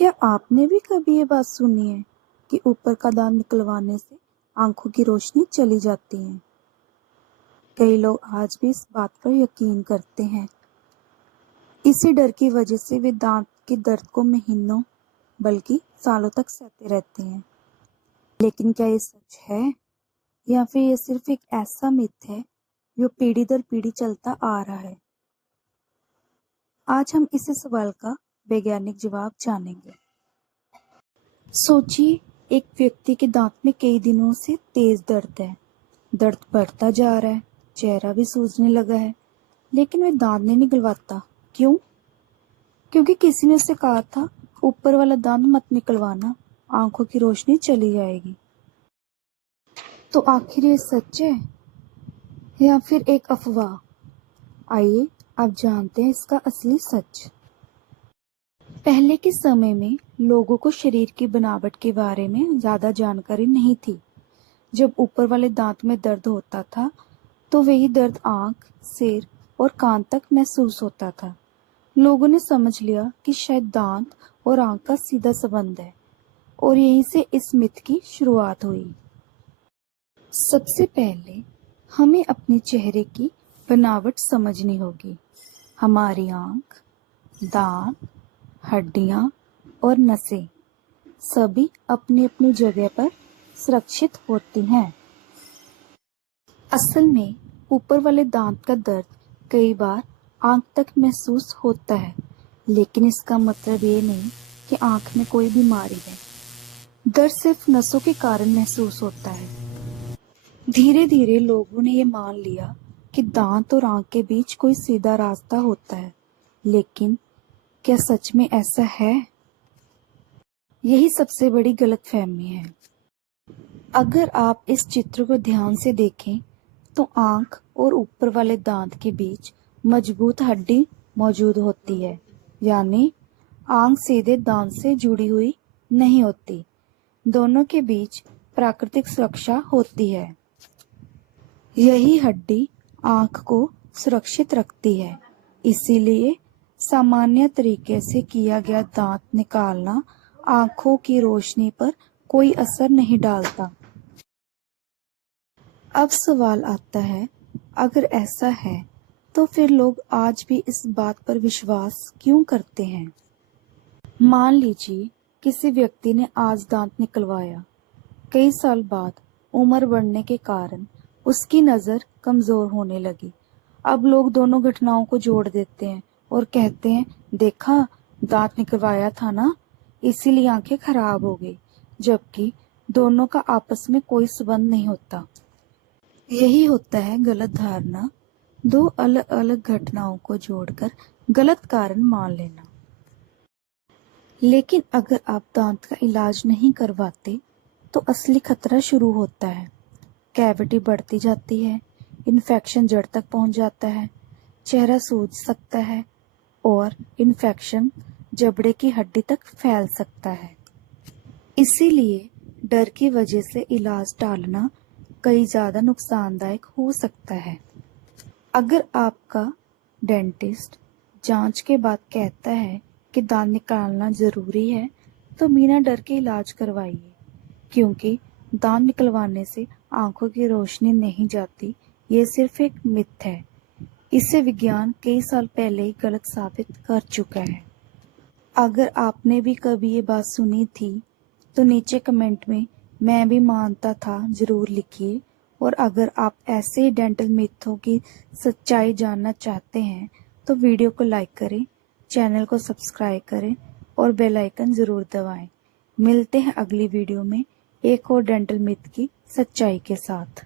क्या आपने भी कभी ये बात सुनी है कि ऊपर का दांत निकलवाने से आंखों की रोशनी चली जाती है? कई लोग आज भी इस बात पर यकीन करते हैं। इसी डर की वजह से वे दांत के दर्द को महीनों बल्कि सालों तक सहते रहते हैं। लेकिन क्या ये सच है या फिर ये सिर्फ एक ऐसा मिथ है जो पीढ़ी दर पीढ़ी चलता आ रहा है? आज हम इसी सवाल का वैज्ञानिक जवाब जानेंगे। सोचिए, एक व्यक्ति के दांत में कई दिनों से तेज दर्द है। दर्द बढ़ता जा रहा है, चेहरा भी सूजने लगा है, लेकिन वह दांत नहीं निकलवाता। क्यों? क्योंकि किसी ने उसे कहा था ऊपर वाला दांत मत निकलवाना, आंखों की रोशनी चली जाएगी। तो आखिर ये सच है या फिर एक अफवाह? आइए आप जानते हैं इसका असली सच। पहले के समय में लोगों को शरीर की बनावट के बारे में ज्यादा जानकारी नहीं थी। जब ऊपर वाले दांत में दर्द होता था तो वही दर्द आंख, सिर और कान तक महसूस होता था। लोगों ने समझ लिया कि शायद दांत और आंख का सीधा संबंध है और यहीं से इस मिथ की शुरुआत हुई। सबसे पहले हमें अपने चेहरे की बनावट समझनी होगी। हमारी आंख, दांत, हड्डियां और नसें सभी अपनी अपनी जगह पर सुरक्षित होती हैं। असल में ऊपर वाले दांत का दर्द कई बार आंख तक महसूस होता है, लेकिन इसका मतलब ये नहीं कि आंख में कोई बीमारी है। दर्द सिर्फ नसों के कारण महसूस होता है। धीरे धीरे लोगों ने ये मान लिया कि दांत और आंख के बीच कोई सीधा रास्ता होता है, लेकिन क्या सच में ऐसा है? यही सबसे बड़ी गलतफहमी है। अगर आप इस चित्र को ध्यान से देखें तो आंख और ऊपर वाले दांत के बीच मजबूत हड्डी मौजूद होती है, यानी आंख सीधे दांत से जुड़ी हुई नहीं होती। दोनों के बीच प्राकृतिक सुरक्षा होती है। यही हड्डी आंख को सुरक्षित रखती है। इसीलिए सामान्य तरीके से किया गया दांत निकालना आंखों की रोशनी पर कोई असर नहीं डालता। अब सवाल आता है, अगर ऐसा है तो फिर लोग आज भी इस बात पर विश्वास क्यों करते हैं? मान लीजिए किसी व्यक्ति ने आज दांत निकलवाया। कई साल बाद उम्र बढ़ने के कारण उसकी नजर कमजोर होने लगी। अब लोग दोनों घटनाओं को जोड़ देते हैं और कहते हैं, देखा, दांत निकलवाया था ना, इसीलिए आंखें खराब हो गई, जबकि दोनों का आपस में कोई संबंध नहीं होता। यही होता है गलत धारणा, दो अलग अलग घटनाओं को जोड़कर गलत कारण मान लेना। लेकिन अगर आप दांत का इलाज नहीं करवाते तो असली खतरा शुरू होता है। कैविटी बढ़ती जाती है, इन्फेक्शन जड़ तक पहुंच जाता है, चेहरा सूज सकता है और इन्फेक्शन जबड़े की हड्डी तक फैल सकता है। इसीलिए डर की वजह से इलाज टालना कई ज्यादा नुकसानदायक हो सकता है। अगर आपका डेंटिस्ट जांच के बाद कहता है कि दांत निकालना जरूरी है तो बिना डर के इलाज करवाइए, क्योंकि दांत निकलवाने से आंखों की रोशनी नहीं जाती। ये सिर्फ एक मिथ है। इसे विज्ञान कई साल पहले ही गलत साबित कर चुका है। अगर आपने भी कभी ये बात सुनी थी तो नीचे कमेंट में मैं भी मानता था जरूर लिखिए। और अगर आप ऐसे ही डेंटल मिथों की सच्चाई जानना चाहते हैं तो वीडियो को लाइक करें, चैनल को सब्सक्राइब करें और बेल आइकन जरूर दबाएं। मिलते हैं अगली वीडियो में एक और डेंटल मिथ की सच्चाई के साथ।